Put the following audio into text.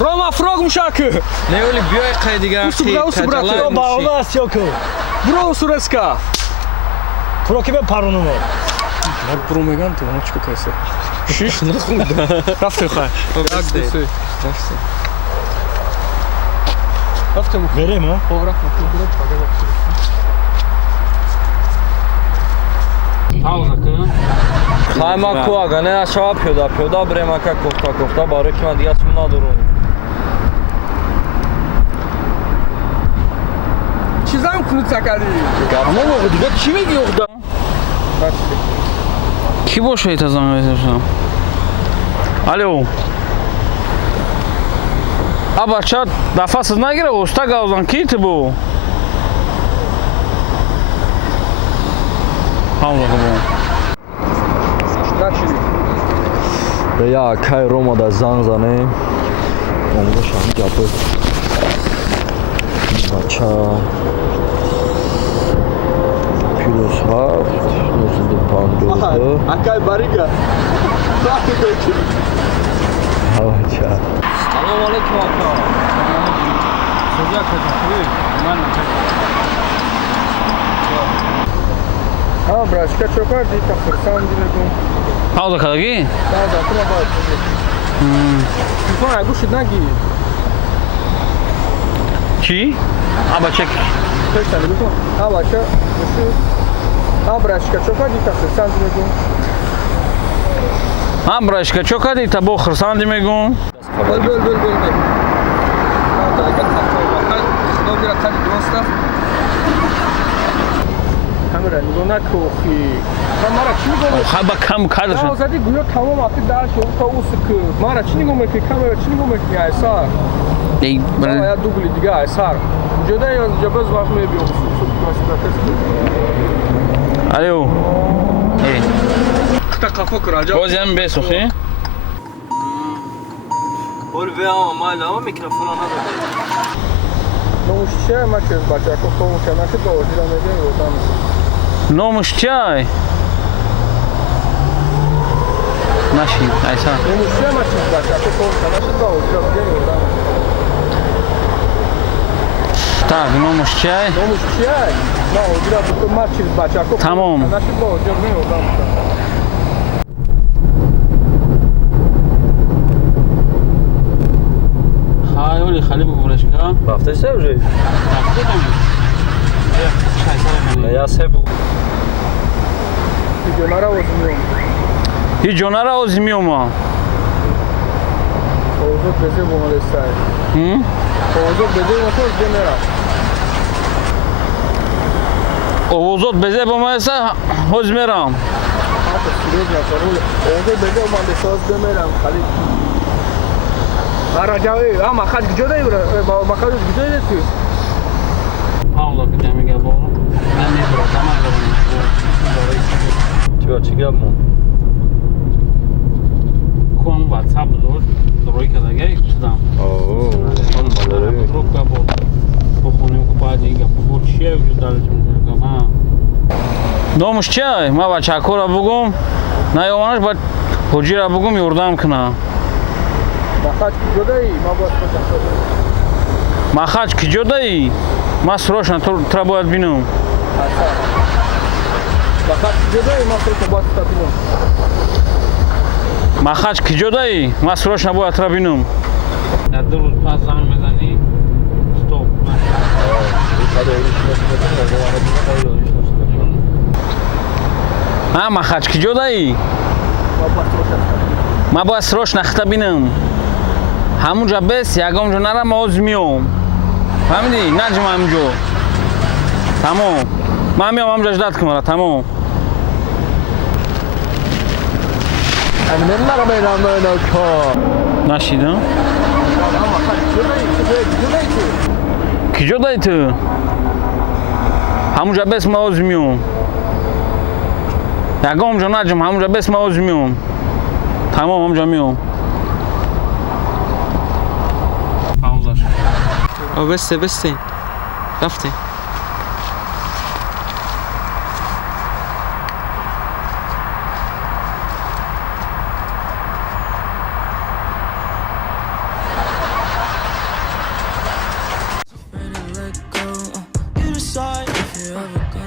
Рома фрог мушаку. Не оли биёй қайдига. Ба ола аст ёку. Бро суреска. Фроки бе парунумо. Як бро меган то ночка кайса. Шиш нахуда. Рафте хай. Як десе. Рафте му. Берем, а? Пограф му. Пауза кын. Хайма куага не ашава пёда бремака кофта барои ки ман дига сум надорум. Чизам кунуца кари. Ама моғо дига чӣ меги ёхда? Ки бошед аз ам? Алло. А бача дафасыз нагира уста гавзан ки ты бу? Пауза бу. Я кай Рома да занг зане. Онго шам гапы. Бача. Плюс хафт. Нусунду пандозда. Акай барига. Бача. Салом алейкум ака. Созя каҷа. Ман Ҳа брашка чокар дита хурсанд дилегум. пауза кадаги? Пауза тума баъд. Телефон агушид наги. Чӣ? А бача Пешта нигӯ. Ҳа бача. Ҳа брашка чокар дита хурсанд дилегум. ҳам брашка чо кади та бо хурсандӣ мегум? Бөл. Ҳа агар хафто бахад худо бира таби дуруста. Камера нигоҳ накохи. Мара чӣ мегӯ? Хаба кам кадр. Озади гӯё тамом апи дар шуд та уск. Мара чӣ нигоҳ мекунӣ? Камера чӣ нигоҳ мекунӣ? Айсар. Я дугли дига айсар. Ҷода ё ҷабаз вақт мебиём. Алло. Та қафо кураҷа. Боз ям бесухи? Ol veama mayla ama mikrofona nadar. Номуш чия макез бача ко хомуша накед ба озира медем ёдам. Номуш чай? Наши, айса. Номуш чия макез бача ко хомуша накед ба озира медем ёдам. Так, номуш чай? Номуш чия? На озира бу макез бача ко Тамом. накед ба озира медем ёдам. Хайоли хали бубурашка. Рафте се уже? Рафте там. Я се бу. Ҷонара озмиём. Ҳи ҷонара озимиёма. Озод безе бомалестай. Озод безе мотор демера. Овозот безе бомаеса ҳоз мерам. Ҳата серьёзно фармуд. Озод безе бомалесай ҳоз демерам хали. Араҷави, а махаҷ ҷода юра, махаҷ ҷода несу. Пауза ки ҷамига бо. На небро, тамага бо. Чига чигам мо. Кон WhatsApp дор, дорой кадага иштудам. Оо, хан балари. Трубка бо. Бохонем ку баъди гап бо чия вуҷуд дарад мегам. Ха. Номуш чия? Ма ба чакора бугум. Наёванаш ба ҳуҷира бугум ёрдам кунам. Махаҷ ҷодаи, ма бояд фотошоп. Махаҷ ки ҷодаи? Ма срочно тра бояд бинам. Махаҷ ҷодаи, ма срочно бояд тра бинам. Махаҷ ки ҷодаи? Ма срочно бояд тра бинам. Дар ду рӯз пас занг мезанӣ. Стоп. А махаҷ ки ҷодаи? Ма бояд срочно хита бинам. ҳамунҷа бес ягон ҷо нара ма оз миём. Фаҳмидӣ? Наҷм ҳамҷо. Тамом. Ман миём ҳамҷа ждат кун мара, тамом. Аминара менам ка. Нашидам? Ки ҷодаи ту? ҳамунҷа бес ма оз миём. Ягон ҷо наҷм ҳамунҷа бес ма оз миём. Тамом ҳамҷа миём. Бесте. Рафте. here, I've